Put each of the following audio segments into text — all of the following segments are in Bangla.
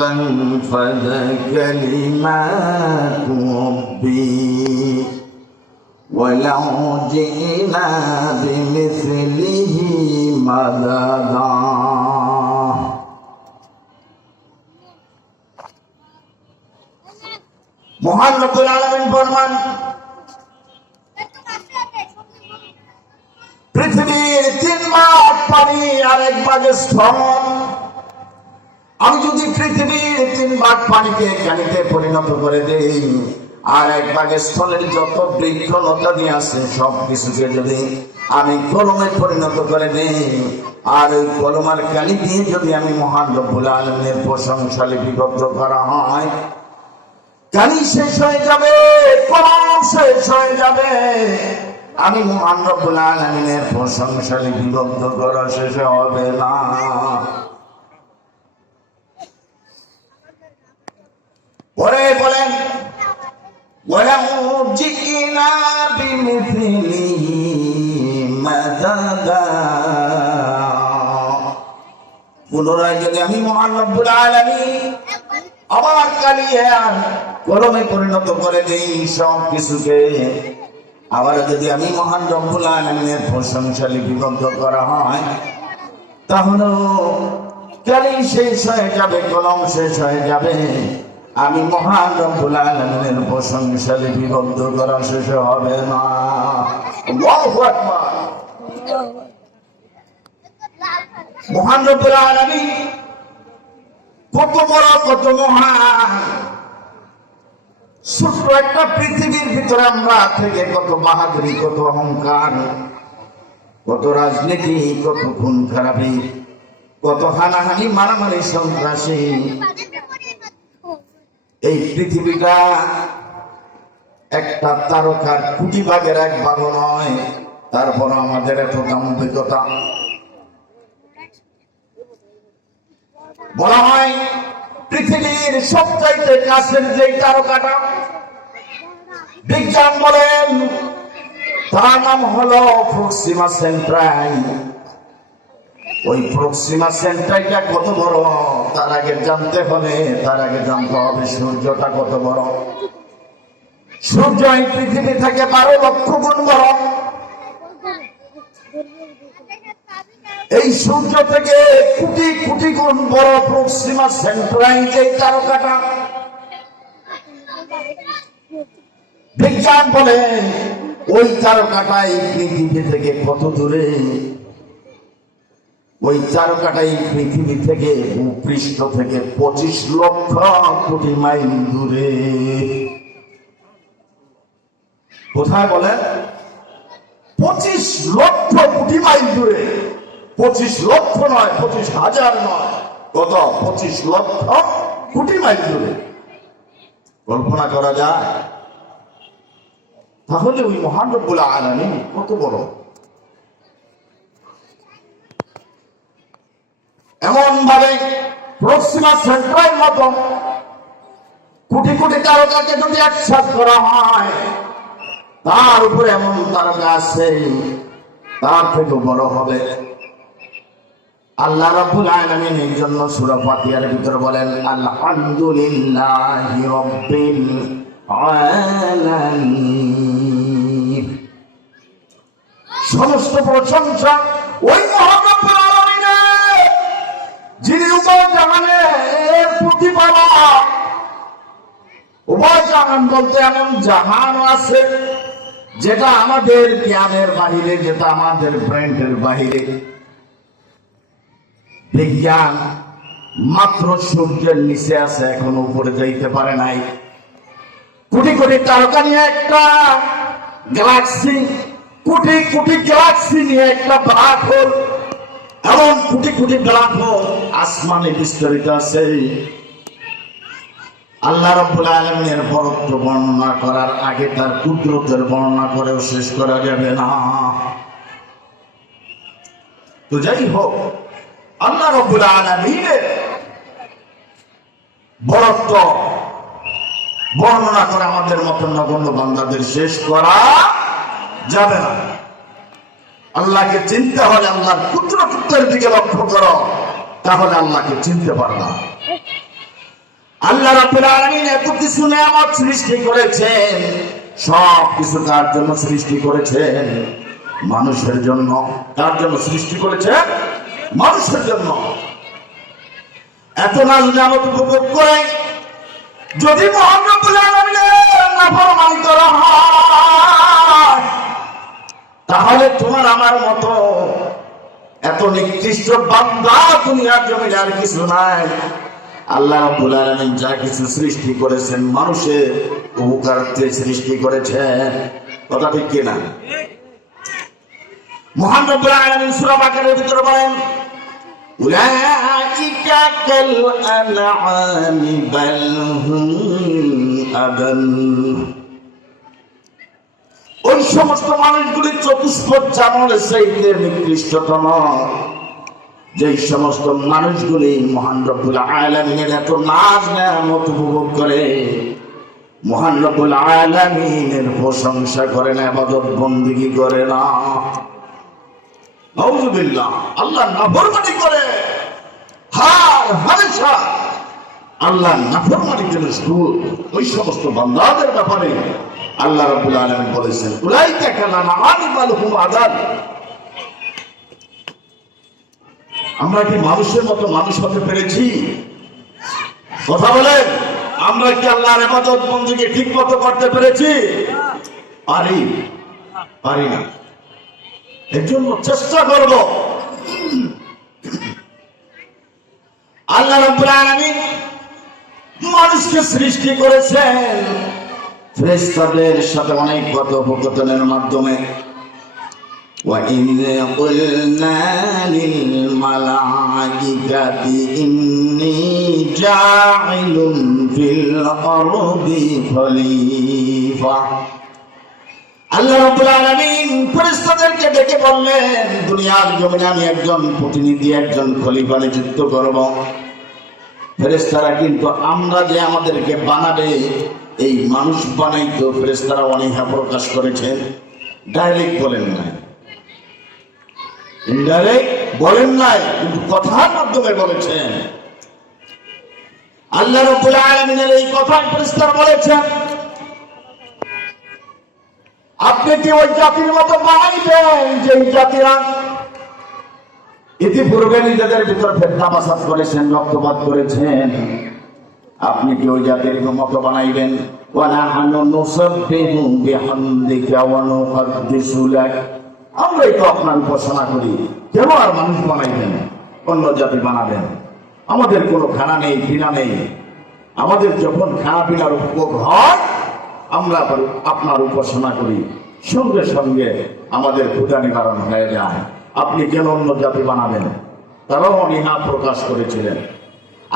تنفذ كلمات ربي ولو جئنا بمثله مددا মহান রব্বুল আলামিন ফরমান, পৃথিবীর 3 ভাগ পানি আর 1 ভাগ স্থল। আমি যদি পৃথিবীর 3 ভাগ পানিকে পানিতে পরিণত করে দেই আর 1 ভাগ স্থলের যত বৃক্ষ লতাদি আছে সব কিছুকে যদি আমি কলমে পরিণত করে দেই আর ওই কলমার কালি দিয়ে যদি আমি মহান রব্বুল আলামিনের প্রশংসা লিপিবদ্ধ করা হয়, কালি শেষ হয়ে যাবে, কলম শেষ হয়ে যাবে, আমি মহান রব্বুল আলামিনের প্রশংসা লিপিবদ্ধ করা শেষ হবে না। পরে বলেন, ওয়ালাউ জিনা বিমিথলিহি মাদাদা, পুনরায় যদি আমি মহান রব্বুল আলামিন আবার কালিয়ে আর কলমে পরিণত করে দেই সব কিছুকে, আবার যদি আমি মহান রব্বুল আলামিনের প্রশংসা লিপিবদ্ধ করা হয়, তাহলে কালি শেষ হয়ে যাবে, কলম শেষ হয়ে যাবে, আমি মহান রব্বুল আলামিনের প্রশংসা লিপিবদ্ধ করা শেষ হবে না। আল্লাহু আকবার। মহান রব্বুল আলামিন কত বড়, কত মহান। ছোট্ট একটা পৃথিবীর ভিতরে আমরা থেকে কত বাহাদুরি, কত অহংকার, কত রাজনীতি, কত খুন খারাপি, কত হানাহানি, মারামারি, সন্ত্রাসী। এই পৃথিবীটা একটা তারকার 1 ভাগের 1 ভাগ নয়, তারপর আমাদের এত দাম্ভিকতা। বলা হয় পৃথিবীর সবচাইতে কাছের যে তারকাটা, বিজ্ঞান বলেন তার নাম হলো প্রক্সিমা সেন্ট্রাই। ওই প্রক্সিমা সেন্ট্রাইটা কত বড় তার আগে জানতে হবে সূর্যটা কত বড়। সূর্য এই পৃথিবী থেকে 12 লক্ষ গুণ বড়। এই সূর্য থেকে কোটি কোটি গুণ বড় প্রক্সিমা সেন্ট্রাই যে তারকাটা, বিজ্ঞান বলে ওই তারকাটা এই পৃথিবী থেকে কত দূরে। ওই তারকাটাই পৃথিবী থেকে ভূপৃষ্ঠ থেকে 25 লক্ষ কোটি মাইল দূরে। কোথায় বলে? 25 লক্ষ কোটি মাইল দূরে। 25 লক্ষ নয়, 25,000 নয়, কত? 25 লক্ষ কোটি মাইল দূরে। কল্পনা করা যায়? তাহলে ওই মহান রব্বুল আলামিন কত বড়। এমন ভাবে প্রক্সিমা সেন্ট্রাল মতো কোটি কোটি তারকাকে যদি একসাথ করা হয়, তার উপরে এমন তারকা আছে তার থেকে বড় হবে। আল্লাহ রাব্বুল আলামিন এই জন্য সূরা ফাতিহার ভিতরে বলেন আলহামদুলিল্লাহি রাব্বিল আলামিন। সমস্ত প্রশংসা ওই মহান রব্বুল আলামিনের, যিনি উভয় জাহানের প্রতিপালক। উভয় জাহান বলতে এমন জাহান আছে যেটা আমাদের জ্ঞানের বাহিরে, যেটা আমাদের ব্রেনের বাহিরে। বিজ্ঞান মাত্র সূর্যের নিচে আছে, এখন উপরে যাইতে পারে নাই। কোটি কোটি তারকা নিয়ে একটা গ্যালাক্সি, কোটি কোটি গ্যালাক্সি নিয়ে একটা ব্ল্যাক হোল, এমন কোটি কোটি ব্ল্যাক হোল আসমানে বিস্তরিত আছে। আল্লাহ রাব্বুল আলামিনের বরত্ব বর্ণনা করার আগে তার কুদরতের বর্ণনা করেও শেষ করা যাবে না। তো যাই হোক, আল্লাহ রাব্বুল আলামিনের বরত্ব বর্ণনা করে আমাদের মতো নগণ্য বান্দাদের শেষ করা যাবে না। আল্লাহকে চিনতে হলে আল্লাহর কুদরতের দিকে লক্ষ্য করো, তাহলে আল্লাহকে চিনতে পারবা। আল্লাহ রাব্বুল আলামিন এত কিছু নিয়ামত সৃষ্টি করেছেন, সব কিছু কার জন্য সৃষ্টি করেছেন? মানুষের জন্য। কার জন্য সৃষ্টি করেছেন? মানুষের জন্য। এত নাজ নিয়ামত উপভোগ করে যদি মহান রব্বুল আলামিনের নাফরমানি করা হয়, তাহলে তোমার আমার মতো এত নিকৃষ্ট বান্দা দুনিয়ার জমিনে আর কিছু নাই। আল্লাহ রাব্বুল আলামিন যা কিছু সৃষ্টি করেছেন মানুষের উপকারার্থে সৃষ্টি করেছেন। কথা ঠিক কিনা? মহান রব্বুল আলামিন সূরা বাকারার ভিতরে বলেন, উলাইকা কাল আনআমি বাল হুম আদাল। ওই সমস্ত মানুষগুলি চতুষ্পদ জানোয়ারের চাইতে নিকৃষ্টতম, যে সমস্ত মানুষগুলি মহান রব্বুল আলামিনের এত নাজ নেয়ামত উপভোগ করে, মহান রব্বুল আলামিনের প্রশংসা করে না, ইবাদত বন্দেগী করে না। নাউযুবিল্লাহ, আল্লাহর নাফরমানি করে, হার হামেশা আল্লাহর নাফরমানিতে মশগুল। ওই সমস্ত বান্দাদের ব্যাপারে আল্লাহ রাব্বুল আলামিন বলেছেন, উলাইকা কাল আনআমি বাল হুম আদাল। আমরা কি মানুষের মতো মানুষ হতে পেরেছি? কথা বলেন, আমরা কি আল্লাহর ইবাদত বন্দেগী ঠিক মতো করতে পেরেছি? পারি না। এর জন্য চেষ্টা করব। আল্লাহ রাব্বুল আলামিন মানুষকে সৃষ্টি করেছেন ফেরেশতাদের সাথে অনেক কথোপকথনের মাধ্যমে। وَإِذْ قُلْنَا لِلْمَلَائِكَةِ إِنِّي جَاعِلٌ فِي الْأَرْضِ خَلِيفَةً। আল্লাহ রাব্বুল আলামিন ফেরেশতাদেরকে ডেকে বললেন, দুনিয়ার জমিনে আমি একজন প্রতিনিধি, একজন খলিফা নিযুক্ত করব। ফেরেশতারা কিন্তু আমরা যে আমাদেরকে বানাবে এই মানুষ বানাইতো, ফেরেশতারা অনীহা প্রকাশ করেছেন। ডাইরেক্ট বলেন নাই, ইনডাইরেক্ট বলেন নাই, কিন্তু কথার মাধ্যমে বলেছেন। আল্লাহ রাব্বুল আলামিনের এই কথা ফেরেশতারা বলেছেন, আপনি কি ওই জাতির মতো বানাইবেন যে জাতিরা ইতিপূর্বে নিজেদের ভিতর ফেতনা ফাসাদ করেছেন, রক্তপাত করেছেন? আপনি কি ওই জাতির মতো বানাইবেন? ওয়া নাহনু নুসাব্বিহু বিহামদিকা ওয়া নুকদ্দিসু লাক। আমরাই তো আপনার উপাসনা করি, কেন আর মানুষ বানাইবেন, অন্য জাতি বানাবেন? আমাদের কোনো খানা নেই, পিনা নেই। আমাদের যখন খানা পিনার উপভোগ হয় আমরা আপনার উপাসনা করি, সঙ্গে সঙ্গে আমাদের ক্ষুধা নিবারণ হয়ে যায়। আপনি কেন অন্য জাতি বানাবেন? তারাও অনীহা প্রকাশ করেছিলেন।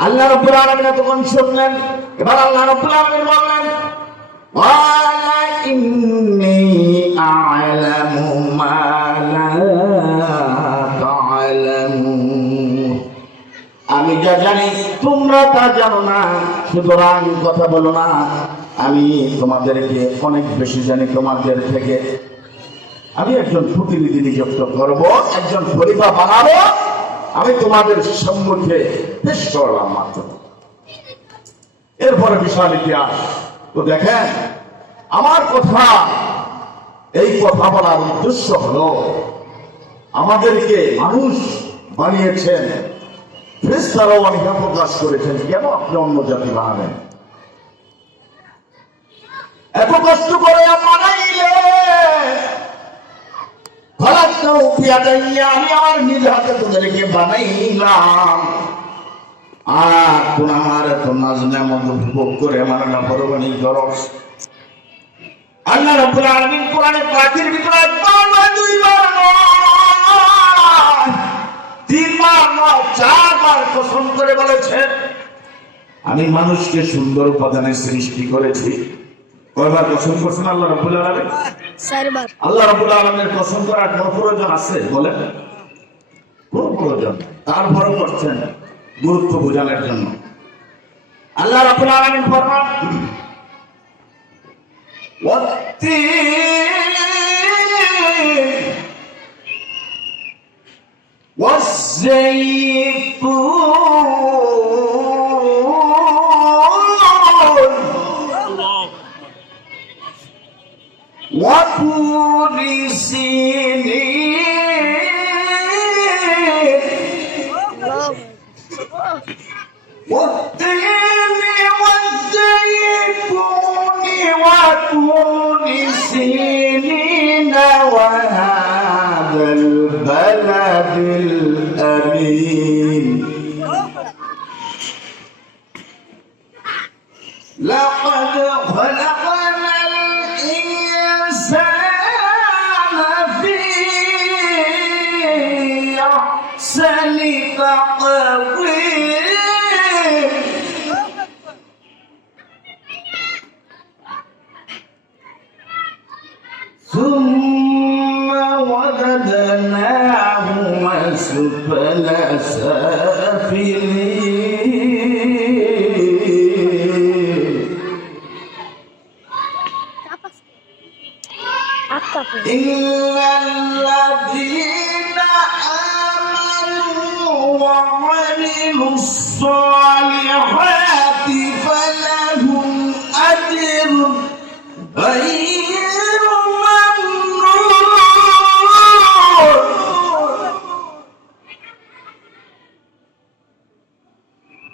আল্লাহ রাব্বুল আলামিন তখন শুনলেন। এবার আল্লাহ রাব্বুল আলামিন বললেন, ওয়ালা ইন্নী আ'লামু মা লা তা'লামুন। আমি যা জানি তোমরা তা জানো না, সুতরাং কথা বলো না। আমি তোমাদেরকে অনেক বেশি জানি তোমাদের থেকে। আমি একজন প্রতিনিধি নিযুক্ত করব, একজন খলিফা বানাবো, আমি তোমাদের সম্মুখে পেশ করলাম মাত্র। এরপরে বিশাল ইতিহাস। তো দেখেন, আমার কথা, এই কথা বলার উদ্দেশ্য হলো আমাদেরকে মানুষ বানিয়েছেন, ফেরেশতারাও অনীহা প্রকাশ করেছেন, কেন আপনি অন্য জাতি বানাবেন? এত কষ্ট করে বানাইলে আমি আমার নিজ হাতে তোদেরকে বানাইলাম, আর তোর আমার এত নাজ নেয়ামত উপভোগ করে আমার নাফরমানি করস। আল্লাহ রাব্বুল আলামিন কোরআনে পাকের ভিতরে একবার নয়, দুইবার নয়, তিনবার নয়, চারবার কসম করে বলেছেন, আমি মানুষকে সুন্দর উপাদানে সৃষ্টি করেছি। কয়বার কসম করছেন আল্লাহ রাব্বুল আলামিন? চারবার। আল্লাহ রাব্বুল আলামিনের কসম করার কোনো প্রয়োজন আছে? বলেন, কোন প্রয়োজন? তারপরও করছেন গুরুত্ব বোঝানোর জন্য। আল্লাহ রাব্বুল আলামিন ফরমান, والزيتون لقد خلقنا الإنسان في أحسن تقويم ثم رددناه أسفل سافلين إن الذين آمنوا وعملوا الصالحات فلهم أجر غير ممنون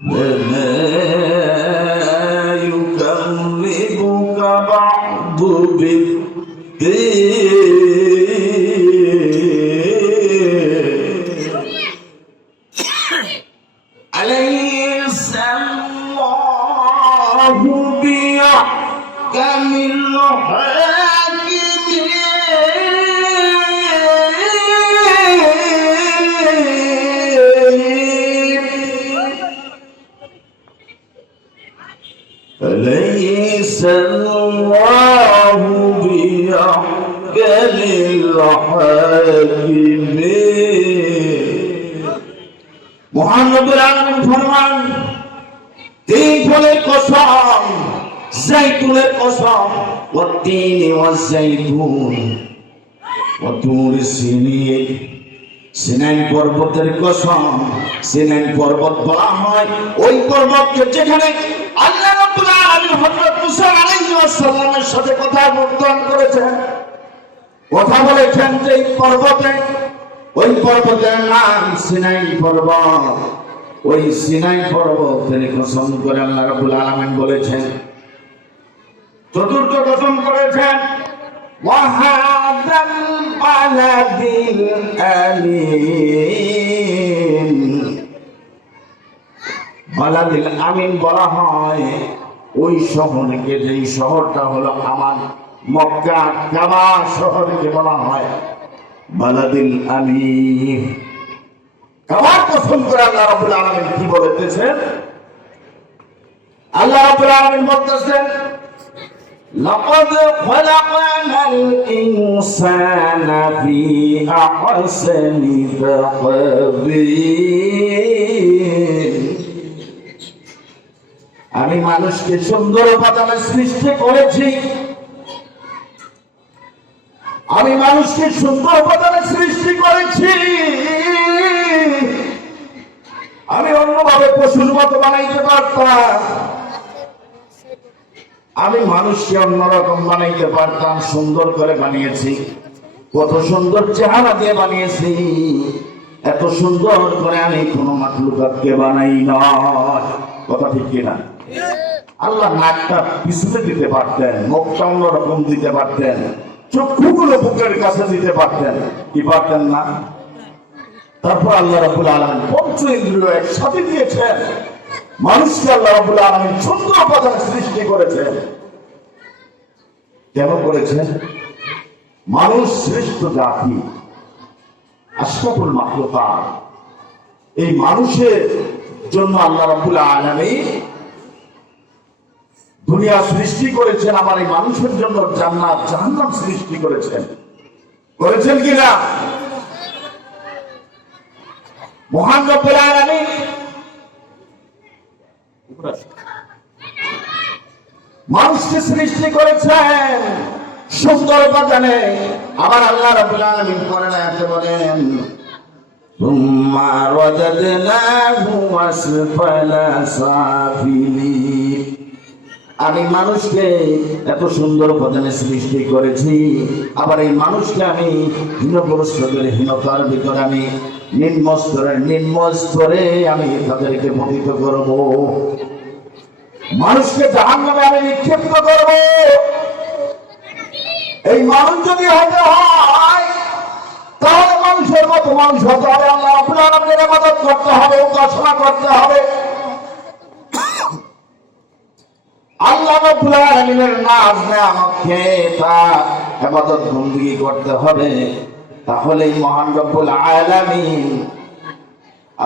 وما يكذبك بعد أليس الله بأحكم الحاكمين أليس الله بأحكم الحاكمين محمد العالمين فرمان तीन फलेर कसम जैतूनेर कसम والتين والزيتون وطور سينين সিনাই পর্বতের কসম সিনাই পর্বত বলা হয় ওই পর্বতকে যেখানে আল্লাহ রাব্বুল আলামিন হযরত মুসা আলাইহিস সালামের সাথে কথা বর্তন করেছেন কথা বলেছেন যে ওই পর্বতের নাম সিনাই পর্বত ওই সিনাই পর্বতের কসম করে আল্লাহ রাব্বুল আলামিন বলেছেন চতুর্থ কসম করেছেন ওয়াহাদাল বালাদিল আমিন বালাদিল আমিন বলা হয় ওই শহরকে যেই শহরটা হলো আমার মক্কা কাবা শহরকে বলা হয় বালাদিল আমিন কাবার কসম করে আল্লাহ রাব্বুল আলামিন কি বলতেছেন আল্লাহ রাব্বুল আলামিন বলতেছেন لقد خلقنا الإنسان في أحسن تقويم আমি মানুষকে সুন্দর উপাদানে সৃষ্টি করেছি আমি মানুষকে সুন্দর উপাদানে সৃষ্টি করেছি আমি অন্যভাবে পশুর মতো বানাইতে পারতাম আমি মানুষকে অন্যরকম বানাইতে পারতাম সুন্দর করে বানিয়েছি কত সুন্দর চেহারা দিয়ে বানিয়েছি এত সুন্দর করে আমি কোনো মাখলুকাতকে বানাই না কথা ঠিক কিনা আল্লাহ নাকটা পিছনে দিতে পারতেন মুখটা অন্যরকম দিতে পারতেন চক্ষুগুলো বুকের কাছে দিতে পারতেন কি পারতেন না তারপর আল্লাহ রাব্বুল আলামিন পঞ্চ ইন্দ্রিয় একসাথে দিয়েছেন মানুষকে আল্লাহ রাব্বুল আলামিন সুন্দর উপাদানে সৃষ্টি করেছেন কেন করেছেন মানুষ শ্রেষ্ঠ জাতি আশরাফুল মাখলুকাত এই মানুষের জন্য আল্লাহ রাব্বুল আলামিন দুনিয়া সৃষ্টি করেছেন আবার এই মানুষের জন্য জান্নাত জাহান্নাম সৃষ্টি করেছেন কিনা মহান রব্বুল আলামিন মানুষকে সৃষ্টি করেছেন সুন্দর উপাদানে আবার আল্লাহ রাব্বুল আলামিন কোরআন আয়াতে বলেন সুম্মা রাদাদনাহু আসফালা সাফিলিন আমি মানুষকে এত সুন্দর উপাদানে সৃষ্টি করেছি আবার এই মানুষকে আমি হীনগ্রস্তদের হীনতার ভিতরে আমি নিম্ন স্তরে আমি তাদেরকে পতিত করব মানুষকে জাহান্নামে আমি নিক্ষিপ্ত করব এই মানুষ যদি হতে হয় তাহলে মানুষের মতো মানুষ হতে হবে আল্লাহ রাব্বুল আলামিনের ইবাদত করতে হবে উপাসনা করতে হবে আল্লাহ রাব্বুল আলামিনের নাজ নেয়ামত খেয়ে তার ইবাদত বندگی করতে হবে, তাহলেই মহান রব্বুল আলামিন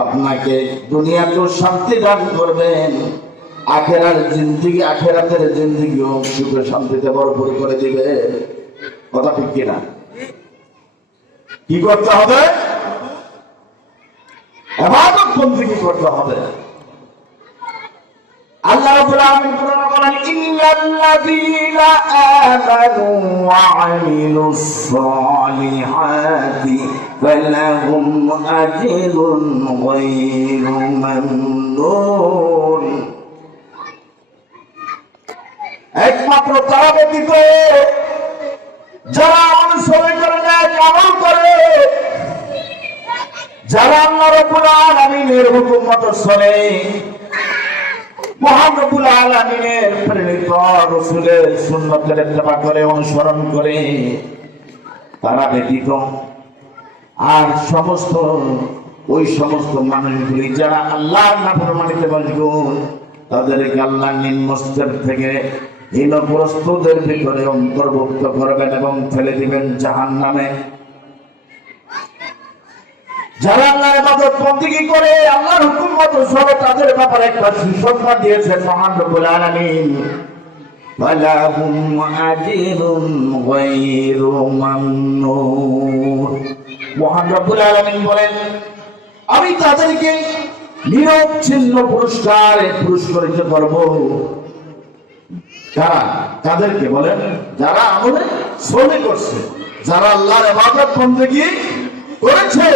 আপনাকে দুনিয়াতেও শান্তি দান করবেন, আখিরাতের জিন্দেগিও সুখে শান্তিতে ভরপুর করে দিবে। কথা ঠিক কিনা? কি করতে হবে? ইবাদত বندگی করতে হবে। আল্লাহ রাব্বুল আলামিন কোরআনে বলেন, ইল্লাল্লাযীনা আমানু ওয়া আমিলুস সালিহাতি ফালাহুম আজরুন গায়রু মামনুন। একমাত্র তারা ব্যতীত যারা অনুসরণ করে নেয়, আমল করে, যারা আল্লাহ রাব্বুল আলামিনের হুকুম মতো চলে, মহান রব্বুল আলামিনের প্রেরিত রাসূলের সুন্নতের ইত্তেবা করে, অনুসরণ করে, তারা ব্যতীত আর ওই সমস্ত মানুষগুলি যারা আল্লাহর নাফরমানিতে মশগুল, তাদেরকে আল্লাহ নিম্ন স্তর থেকে হীনগ্রস্তদের ভিতরে অন্তর্ভুক্ত করবেন এবং ফেলে দিবেন জাহান্নামে। যারা আল্লাহর ইবাদত বندگی করে, আল্লাহর হুকুম মতো চলে, তাদের ব্যাপারে একটা সুসংবাদ দিয়েছেন মহান রব্বুল আলামিন, ওয়ালাহুম আজরুন গায়রু মামনুন। মহান রব্বুল আলামিন বলেন, আমি তাদেরকে নিরবচ্ছিন্ন পুরস্কারে পুরস্কৃত করব। তাদেরকে বলেন যারা আমলে শ্রমে করছে, যারা আল্লাহর ইবাদত বندگی করেছে,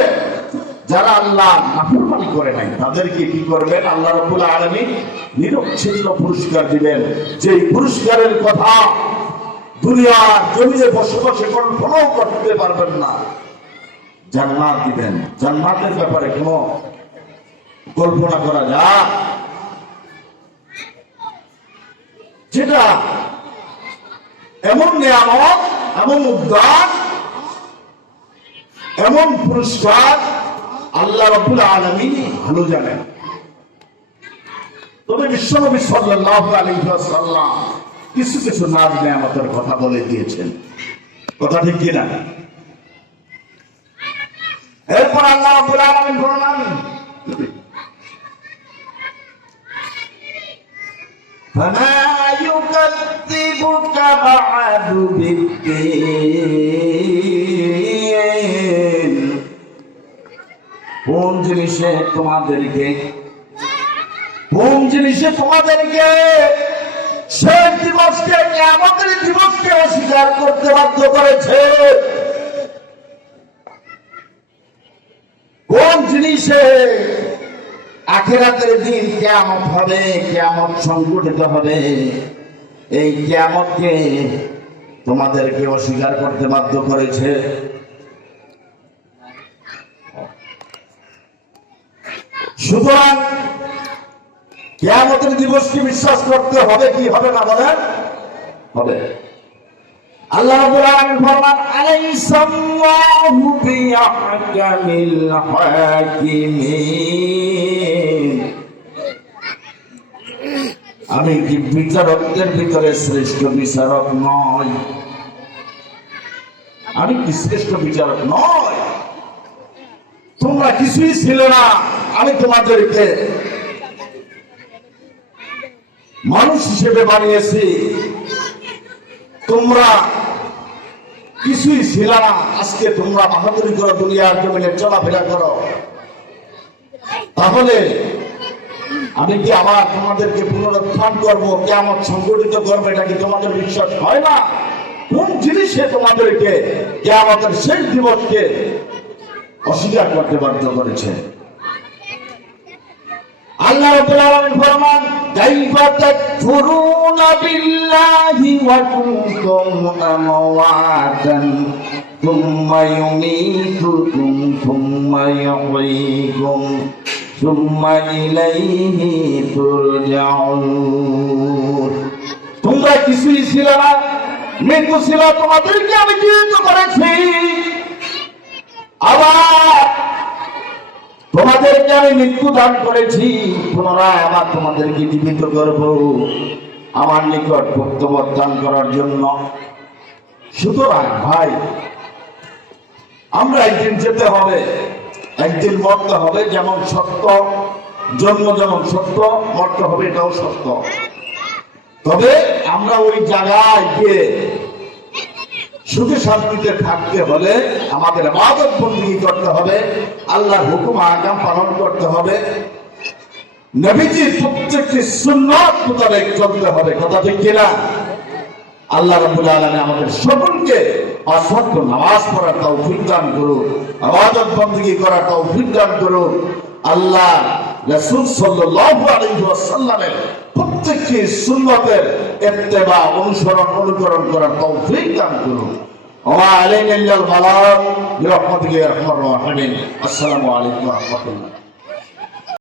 যারা আল্লাহ নাফরমানি করে নাই, তাদেরকে কি করবেন? আল্লাহ রাব্বুল আলামিন নিরবচ্ছিন্ন পুরস্কার দিবেন, যে পুরস্কারের কথা দুনিয়ার জমিনে বসে বসে কল্পনাও করতে পারবেন না। জান্নাত দিবেন। জান্নাতের ব্যাপারে কোনো কল্পনা করা যায়? যেটা এমন নিয়ামত, এমন উদ্যান, এমন পুরস্কার আল্লাহ রাব্বুল আলামিন ভালো জানেন। তবে বিশ্বনবী সাল্লাল্লাহু আলাইহি ওয়াসাল্লাম কিছু কিছু নাজ নিয়ামতের কথা বলে দিয়েছেন। কথা ঠিক কিনা? এরপর আল্লাহ রাব্বুল আলামিন বলেন, فما يكذبك بعد بالدين। কোন জিনিসে তোমাদেরকে শেষ দিবসকে, কিয়ামতের দিবসকে অস্বীকার করতে বাধ্য করেছে? কোন জিনিসে আখিরাতের দিন কিয়ামত হবে, কিয়ামত সংঘটিত হবে, এই কিয়ামতকে তোমাদেরকে অস্বীকার করতে বাধ্য করেছে? সুতরাং কিয়ামতের দিবসকে বিশ্বাস করতে হবে কি হবে না? বলেন হবে। আল্লাহ রাব্বুল আলামিন ফরমান, আলাইসাল্লাহু বিআহকামিল হাকিমিন। আমি কি বিচারকদের ভিতরে শ্রেষ্ঠ বিচারক নই? আমি কি শ্রেষ্ঠ বিচারক নই? তোমরা কিছুই ছিল না, আমি তোমাদেরকে মানুষ হিসেবে বানিয়েছি। তোমরা কিছুই ছিল না, আজকে তোমরা বাহাদুরি করো, দুনিয়ার জমিনে চলাফেরা করো। তাহলে আমি কি আবার তোমাদেরকে পুনরুত্থান করবো, কিয়ামত সংঘটিত করবো, এটা কি তোমাদের বিশ্বাস হয় না? কোন জিনিসে তোমাদেরকে কিয়ামতের শেষ দিবসকে অস্বীকার করতে বাধ্য করেছে? আল্লাহ রাব্বুল আলামিন ফরমান, কাইফা তাকফুরুনা বিল্লাহি ওয়া কুনতুম আমওয়াতান সুম্মা ইউমীতুকুম সুম্মা ইউহয়ীকুম সুম্মা ইলাইহি তুরজাউন। তোমরা কিছুই ছিল না, মৃত্যু ছিল, তোমাদেরকে আমি জীবিত করেছি, আবার তোমাদেরকে আমি মৃত্যু দান করেছি, পুনরায় আবার তোমাদেরকে জীবিত করব। আমার নিকট প্রত্যাবর্তন করার জন্য। সুতরাং ভাই, আমরা একদিন যেতে হবে, একদিন মরতে হবে। যেমন সত্য, জন্ম যেমন সত্য, মরতে হবে এটাও সত্য। তবে আমরা ওই জায়গায় গিয়ে সুখে শান্তিতে থাকতে হলে আমাদের ইবাদত বন্দেগী করতে হবে, আল্লাহর হুকুম আহকাম পালন করতে হবে, নবীজির প্রত্যেকটি সুন্নাত মোতাবেক চলতে হবে। কথা ঠিক কিনা? আল্লাহ রাব্বুল আলামিন আমাদের সকলকে অসংখ্য নামাজ পড়ার তৌফিক দান করুন, ইবাদত বন্দেগী করার তৌফিক দান করুন। আল্লাহ রাসূল সাল্লাল্লাহু আলাইহি ওয়াসাল্লামের প্রত্যেকটি সুন্নতের ইত্তেবা, অনুকরণ করার তৌফিক দান করুন। ওয়া আলাইনা ইল্লাল বালাগ বিরহমাতিকা ইয়া আরহামার রাহিমিন। আসসালামু আলাইকুম ওয়া রাহমাতুল্লাহ।